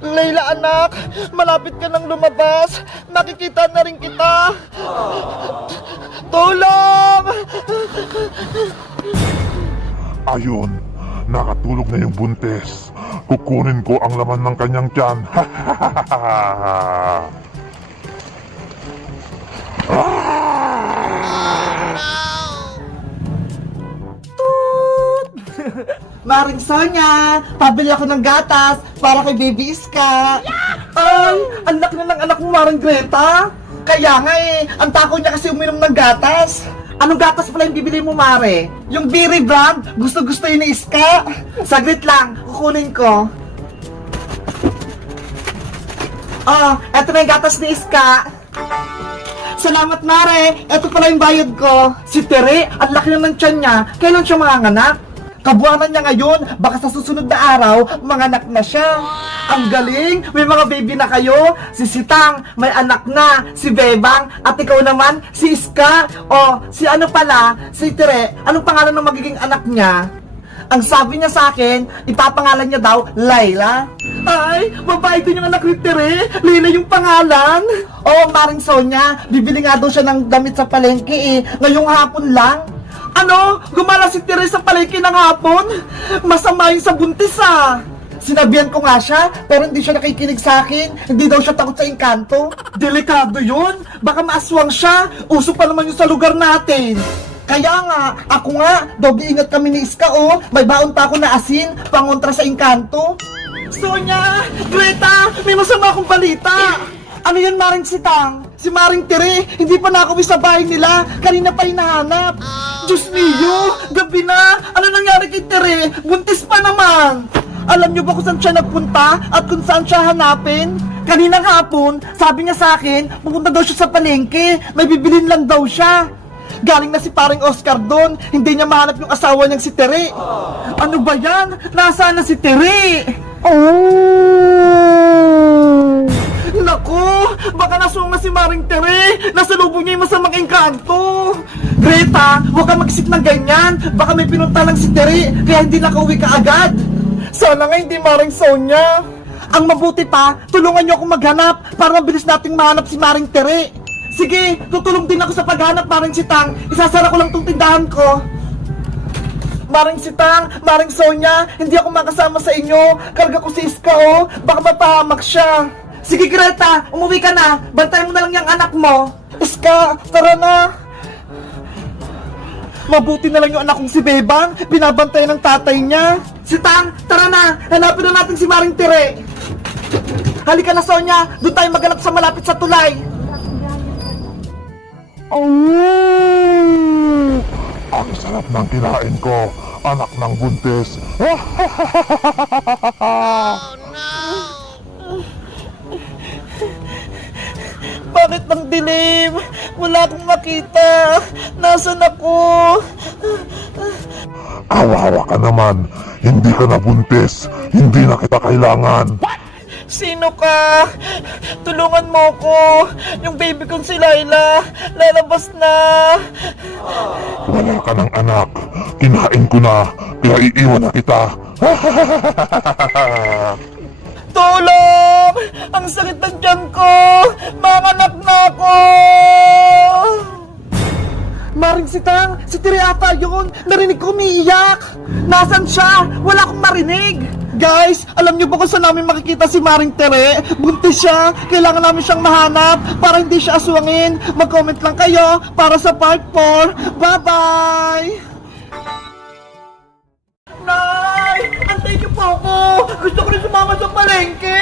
Layla anak, malapit ka nang lumabas. Makikita na rin kita. Tulong! Ayun, nakatulog na yung buntis. Kukunin ko ang laman ng kanyang tiyan. Maring Sonia, pabili ako ng gatas para kay Baby Iska. Ay, anak na ng anak mo, Maring Greta. Kaya nga ang tako niya kasi uminom ng gatas. Anong gatas pala yung bibili mo, Mare? Yung Berry brand, gusto-gusto yun ni Iska. Saglit lang, kukunin ko. Eto na yung gatas ni Iska. Salamat, Mare. Eto pala yung bayad ko. Si Tere, ang laki na ng tiyan niya. Kailan siya manganganak? Kabuanan niya ngayon, baka sa susunod na araw, manganak na siya. Ang galing! May mga baby na kayo. Si Sitang, may anak na. Si Bebang, at ikaw naman, si Iska. O, si ano pala, si Tere, anong pangalan ng magiging anak niya? Ang sabi niya sa akin, ipapangalan niya daw, Layla. Ay, babae din yung anak ni Tere. Layla yung pangalan. Oo, Maring Sonia, bibili nga daw siya ng damit sa palengke ngayong hapon lang. Ano? Gumala si Tere sa palengke ng hapon? Masama yung sa buntis Sinabihan ko nga siya, pero hindi siya nakikinig sa akin. Hindi daw siya takot sa engkanto. Delikado yun. Baka maaswang siya. Uso pa naman yun sa lugar natin. Kaya nga, ako nga, doble ingat kami ni Iska May baon pa ako na asin, pangontra sa engkanto. Sonia! Greta! May masama akong balita! Ano yan, Maring Sitang? Si Maring Tere, hindi pa nakauwi sa bahay nila. Kanina pa hinahanap. Diyos niyo, gabi na. Ano nangyari kay Tere? Buntis pa naman. Alam niyo ba kung saan siya nagpunta at kung saan siya hanapin? Kaninang hapon, sabi niya sa akin, pupunta daw siya sa palengke. May bibilin lang daw siya. Galing na si paring Oscar doon. Hindi niya mahanap yung asawa niyang si Tere. Ano ba yan? Nasaan na si Tere? Naku! Baka naswang na si Maring Tere! Nasa lubong niya yung masamang engkanto! Greta, huwag ka mag-isip ng ganyan! Baka may pinunta lang si Tere, kaya hindi nakauwi ka agad! Sana nga hindi, Maring Sonia! Ang mabuti pa, tulungan niyo akong maghanap para mabilis nating mahanap si Maring Tere! Sige, tutulong din ako sa paghanap, Maring Sitang! Isasara ko lang tong tindahan ko! Maring Sitang, Maring Sonia, hindi ako makasama sa inyo! Karga ko si Iska baka mapahamak siya! Sige Greta, umuwi ka na. Bantayan mo na lang yung anak mo. Iska, tara na. Mabuti na lang yung anak kong si Bebang. Binabantayan ng tatay niya. Sitang, tara na. Hanapin na natin si Maring Tere. Halika na, Sonia. Doon tayo maghanap sa malapit sa tulay. Ang sarap ng kinain ko, anak ng buntis. Bakit ang dilim? Wala akong makita. Nasaan ako? Kawawa ka naman. Hindi ka na buntis. Hindi na kita kailangan. Sino ka? Tulungan mo ko. Yung baby kong si Layla. Lalabas na. Wala ka ng anak. Kinain ko na. Kaya iiwan na kita. Tulong! Ang sakit ng tiyan ko! Manganak na ako! Maring Sitang, si Tere ata yun! Narinig ko umiiyak! Nasaan siya? Wala akong marinig! Guys, alam niyo ba kung saan namin makikita si Maring Tere? Buntis siya! Kailangan namin siyang mahanap para hindi siya aswangin! Mag-comment lang kayo para sa part 4! Bye-bye! Nay! Antay niyo po ako! Gusto ko rin sumama sa palengke!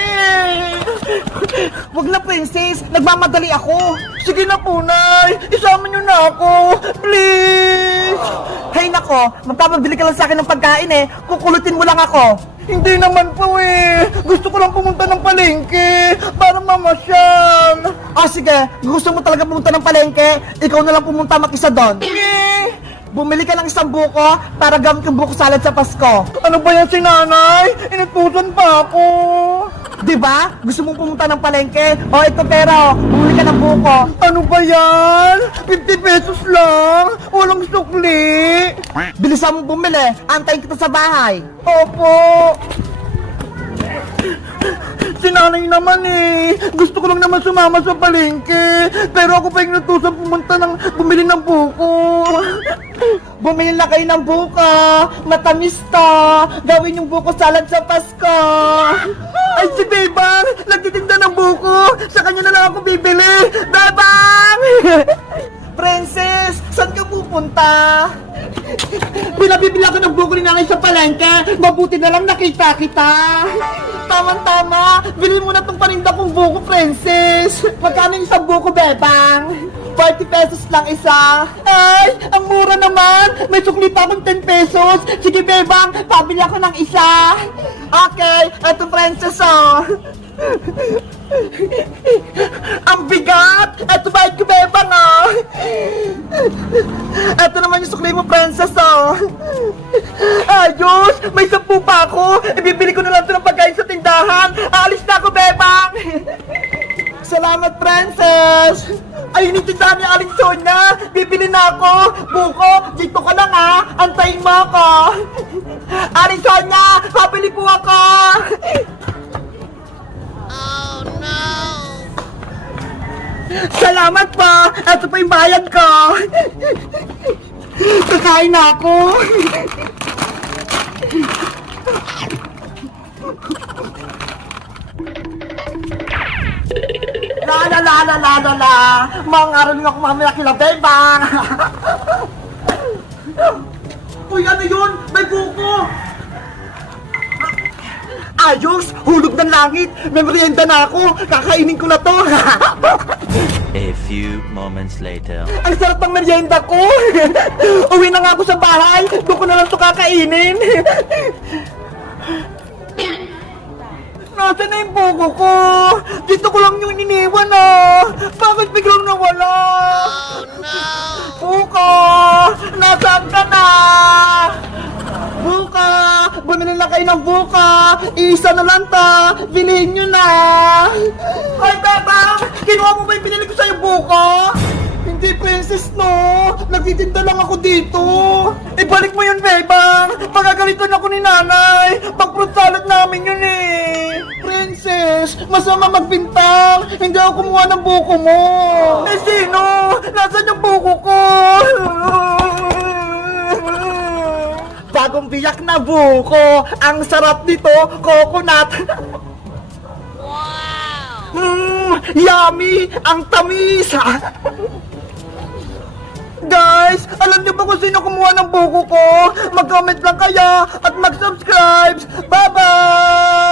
Wag na, princess! Nagmamadali ako! Sige na po, Nay! Isama niyo na ako! Please! Hay nako! Magpapabili ka lang sa akin ng pagkain Kukulutin mo lang ako! Hindi naman po Gusto ko lang pumunta ng palengke para mamasyal! Sige! Gusto mo talaga pumunta ng palengke? Ikaw na lang pumunta mag-isa doon! Bumili ka ng isang buko para gamit yung buko salad sa Pasko. Ano ba yan si nanay? Inutusan pa ako. Diba? Gusto mong pumunta ng palengke? Ito pera bumili ka ng buko. Ano ba yan? 50 pesos lang. Walang sukli. Bilisan mo bumili. Antayin kita sa bahay. Opo. nanay naman eh. Gusto ko lang naman sumama sa palengke. Pero ako pa yung natusan pumunta bumili ng buko. Bumili na kayo ng buko. Matamis to. Gawin yung buko salad sa Pasko. Ay, si Bebang! Nagtitinda ng buko! Sa kanya na lang ako bibili! Bebang! Princess! Saan ka pupunta? Pinabibili ako ng buko ni nanay sa palengke! Mabuti na lang nakita kita! Tama-tama! Bili mo na tong paninda kong buko, Princess! Magkano yung isang buko, Bebang? 40 pesos lang isa. Ay, ang mura naman. May sukli pa akong 10 pesos. Sige, Bebang, pabili ako ng isa. Okay, eto Princess, oh. Ang bigat. Eto bayad ko, Bebang, oh. Eto naman yung sukli mo, Princess, oh. Ayos, may 10 pa ako. Ibibili ko na lang ito ng pagkain sa tindahan. Aalis na ako, Bebang. Salamat, Princess! Ayun yung tindahan ni Aling Sonia! Bibili na ako! Buko, dito ka lang ha! Antayin mo ako! Aling Sonia, pabili po ako! Oh no! Salamat po! Ito pa yung bayad ko! Kakain na ako! La! Mangaral nga ako mamaya kila Bebang! Uy, ano yun? May buko! Ayos! Hulog ng langit! May merienda na ako! Kakainin ko na to! A few moments later. Ang sarap ng merienda ko! Uwi na nga ako sa bahay! Doon ko na lang to kakainin! Nasaan na yung buko ko? Dito ko lang yung iniwan ah! Bakit biglang nawala? Oh no! Buko! Nasaan ka na? Buko! Bumili na kayo ng buko! Isa na lang ta! Bilihin nyo na! Ay, Bebang! Kinuha mo ba yung binili ko sa'yo buko? Hindi, Princess, no! Nagtitinda lang ako dito! Ibalik mo yun, Bebang! Pagagalitan ako ni nanay! Pag-fruit salad namin yun eh! Princess, masama magbintang! Hindi ako kumuha ng buko mo! Eh, sino? Nasaan yung buko ko? Bagong biyak na buko! Ang sarap nito, coconut! Wow! Yummy! Ang tamis! Guys, alam niyo ba kung sino kumuha ng buko ko? Mag-comment lang kayo at mag-subscribe! Bye-bye!